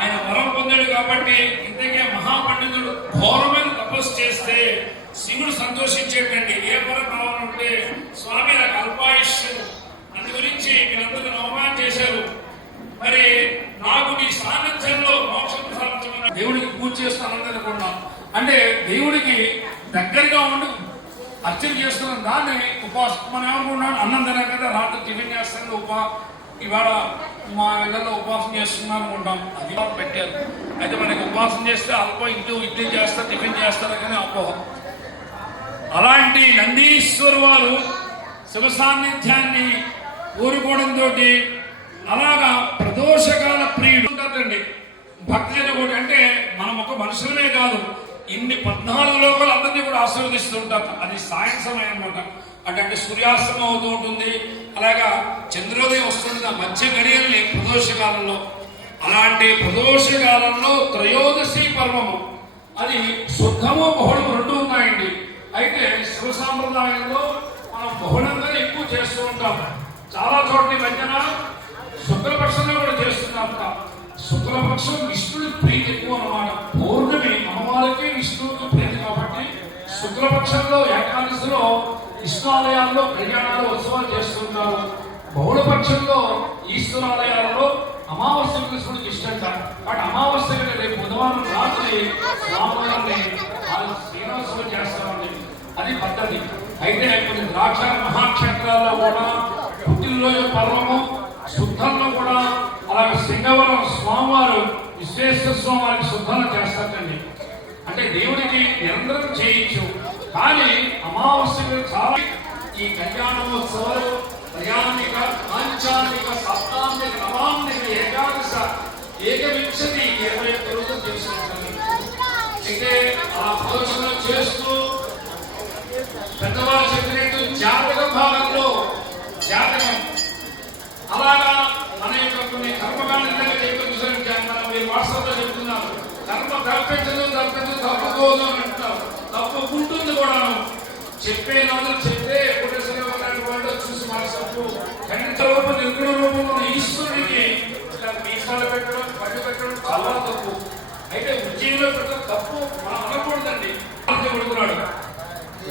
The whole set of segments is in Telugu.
ఆయన వరం పొందాడు కాబట్టి ఇంతకే మహాపండితుడు ఘోరమైన తపస్సు చేస్తే శివుడు సంతోషించేటండి. ఏ వరం కావాలంటే స్వామి నాకు అల్పాయుష్ అందు గురించి మీరందరూ అవమానం చేశారు, మరి నాకు నీ సాన్నిధ్యంలో మోక్షం సాధించమని దేవుడికి పూజ చేస్తానని అనుకున్నాం. అంటే దేవుడికి దగ్గరగా ఉండి అర్చన చేస్తున్నాం. దాన్ని ఉపవాసం మనం ఏమనుకున్నాం, అన్నం తినాం కదా రాత్రి టిఫిన్ చేస్తాను ఇవాళ మా ఇళ్లలో ఉపవాసం చేస్తున్నాం అనుకుంటాం. అది పెట్టారు. అయితే మనకి ఉపవాసం చేస్తే అల్పం ఇడ్లీ చేస్తారు, టిఫిన్ చేస్తారు కానీ అపోహ. అలాంటి నందీశ్వరు వారు శివ సాన్నిధ్యాన్ని కోరుకోవడంతో అలాగా ప్రదోషకాల ప్రియుడు ఉంటారండి భక్తజన కూడా. అంటే మనం ఒక మనుషులమే కాదు, ఇన్ని 14 లోకాలు అందరినీ కూడా ఆశీర్వదిస్తూ ఉంటారు. అది సాయం సమయం అనమాట. అంటే సూర్యాస్తమం అవుతూ ఉంటుంది, అలాగా చంద్రోదయం వస్తుంది ఆ మధ్య గడియల్ని ప్రదోషకాలంలో. అలాంటి ప్రదోషకాలంలో త్రయోదశి పర్వము అది శుద్ధము బహుళము రెండు ఉన్నాయండి. అయితే శివ సాంప్రదాయంలో మనం బహుళంగా ఎక్కువ చేస్తూ ఉంటాం. చాలా చోట్ల మధ్యన శుక్లపక్షంలో కూడా చేస్తున్నాం. శుక్లపక్షం విష్ణుడి ప్రీతి ఎక్కువ అన్నమాట. పౌర్ణమి అమ్మవారికి విష్ణువుకి ప్రీతి కాబట్టి శుక్లపక్షంలో ఏకాదశిలో విష్ణుఆలయాల్లో కళ్యాణాలు ఉత్సవాలు చేస్తుంటారు. బహుళపక్షంలో ఈశ్వరాలయాలలో అమావాస్య కృష్ణుడికి ఇష్టం కాదు. బట్ అమావాస్య రేపు బుధవారం రాత్రి స్వామివారిని శ్రీనివాసం చేస్తామండి. అది పద్ధతి. అయితే కొన్ని ద్రాక్ష మహాక్షేత్రాల్లో కూడా పుట్టినరోజు పర్వము శుద్ధంలో కూడా అలాగే సింగవరం స్వామివారు విశ్వేశ్వర స్వామి వారికి శుద్ధంగా చేస్తారండి. అంటే దేవుడికి నిరంతరం చేయొచ్చు, కానీ అమావాస్యలు చాలా ఈ కళ్యాణోత్సవాలు ప్రయాణిక పాంచానిక సప్తాంతిక నవాంతిక ఏకాదశ ఏకవింశతి 21 రోజులు చేసుకుంటారు. అయితే ఆ ప్రదర్శన చేస్తూ పెద్దవాళ్ళు చెప్పినట్టు జాతక భాగంలో జాతకం అలాగా మన యొక్క కొన్ని కర్మకాండ మీరు వాట్సాప్ లో చెప్తున్నారు. కర్మ తప్పకూడదు అని అంటున్నారు. తప్పుకుంటుంది కూడాను. చెప్పే నాదులు చెప్తే వాళ్ళు చూసి వాట్సాప్ ఖండిత రూపం నిర్గుణ రూపంలో ఈశ్వరుడికి మీసాలు పెట్టడం పట్టు పెట్టడం చాలా తప్పు. అయితే ఉజ్జయిలో పెట్టడం తప్పు మనం అనకూడదండి. కొడుకున్నాడు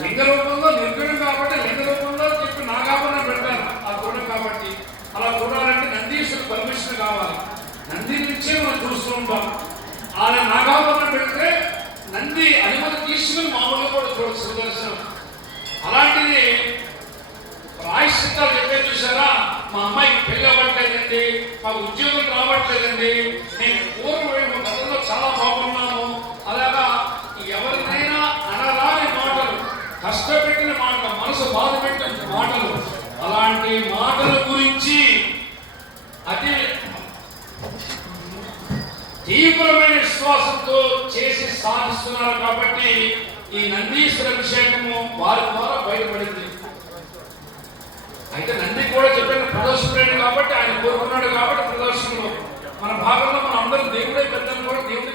లింగ రూపంలో నిర్గుణం కాబట్టి లింగ రూపంలో చెప్పి నాగాభరణ పెడతారు ఆ గుణం కాబట్టి. అలా చూడాలంటే నందీశ్వరుడు పర్మిషన్ కావాలి. నంది నుంచే మనం చూస్తూ ఉంటాం. ఆయన నాగాభరణ పెడితే నంది అనుమతి తీసుకుని మామూలుగా కూడా చూడొచ్చు దర్శనం. అలాంటిది ప్రాయశ్చిత్తాలు చెప్పే చూసారా, మా అమ్మాయికి పెళ్లి అవ్వట్లేదండి, మాకు ఉద్యోగం రావట్లేదండి, నేను పూర్వం గతంలో చాలా బాగున్నాను, అలాగా ఎవరినైనా అనరాని మాటలు, కష్టపెట్టిన మాటలు, మనసు బాధ పెట్టిన మాటలు, అలాంటి మాటల గురించి అతి తీవ్రమైన విశ్వాసంతో చేసి సాధిస్తున్నారు. కాబట్టి ఈ నందీశ్వర అభిషేకము వారి ద్వారా బయటపడింది. అయితే నంది కూడా చెప్పిన ప్రదోషకుడు కాబట్టి ఆయన కోరుకున్నాడు కాబట్టి ప్రదోషంలో మన భాగంలో మనం అందరూ దేవుడే పెద్దలు కూడా దేవుడి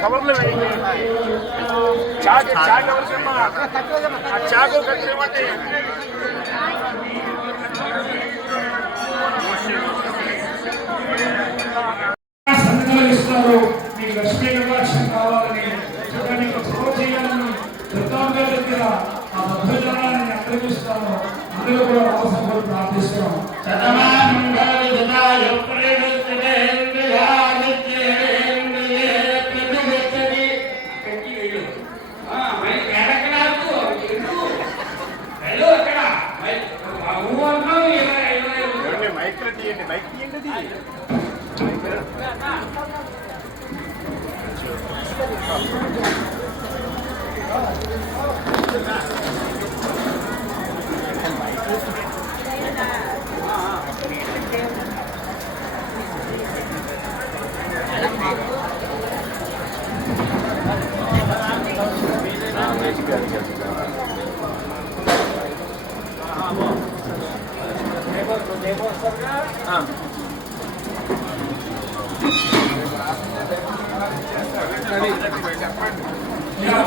కవర్లు వేయండి. చాకు ఎవరికమ్మా ఆ చాకు కట్టేమంటే ఇస్తున్నారు. మీకు లక్ష్మీ కటాక్షం కావాలని మీకు సేవ చేయాలని వృత్తాంత దగ్గర ఆ భద్రజనాన్ని అందరిస్తాను. అందరూ కూడా అవసరం ప్రార్థిస్తున్నాం. మైక్ తీయండి.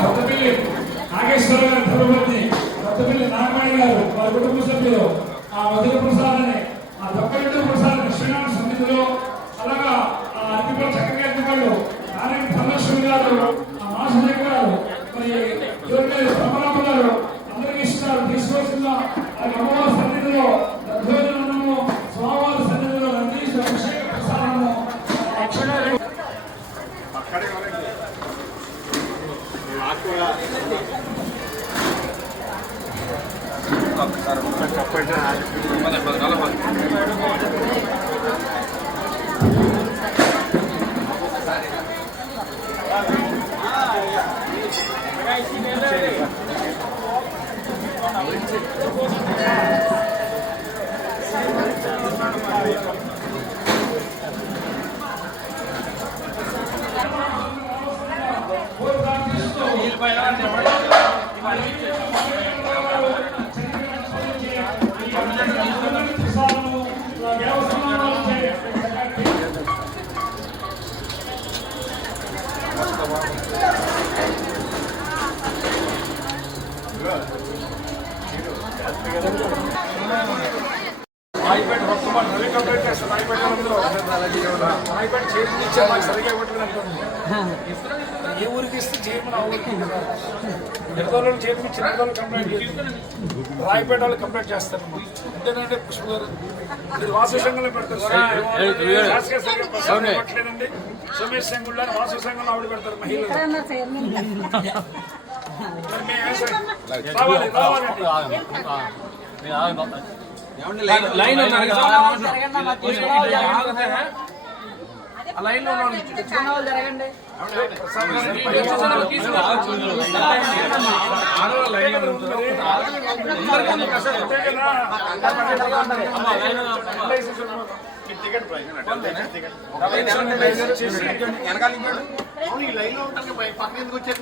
కొత్తపల్లి నాగేశ్వర గారు ధర్మపత్ని, కొత్తపల్లి నాగమణి గారు వారి కుటుంబ సభ్యులు ఆ మధుర ప్రసాదాన్ని ఆ దొక్కలిందు ప్రసాద్ శ్రీనాథ సన్నిధిలో, అలాగా ఆ అతిపల్ చక్కగా అతిపళ్ళు నారాయణ ధనలక్ష్మి గారు, ఆ మాసదేవ గారు, మరి బ్రహ్మరామ గారు అందరికీ ఇస్తారు. తీసుకొచ్చిన అమ్మవారి సన్నిధిలో దద్దోజనము, స్వామివారి సన్నిధిలో నందీశ్వర అభిషేక ప్రసాదము రాయిపేట వర్తమాన్ రవి కంప్లీట్ చేస్తాను. రాయిపేట చేతికి ఇచ్చే మాకు సరిగా ఇవ్వట్లేదు అనుకోండి. ఏ ఊరికి ఇస్తే చేయమని ఆ ఊరికి ఎడదోళ్ళు చేతికి చిన్నదోళ్ళు కంప్లైంట్ చేస్తారు. రాయిపేట వాళ్ళు కంప్లైంట్ చేస్తారు. అంతేనంటే పుష్ప గారు మీరు వాసు సంఘంలో పెడతారు. ఇవ్వట్లేదండి. సుమేష్ సంఘంలో వాసు సంఘంలో ఆవిడ పెడతారు మహిళలు. లైన్ ఉన్నారు కదా లైన్ లో జరగండి. టికెట్ వెనకాల ఈ లైన్ లో ఉంటాను. పక్కన ఎందుకు వచ్చారు?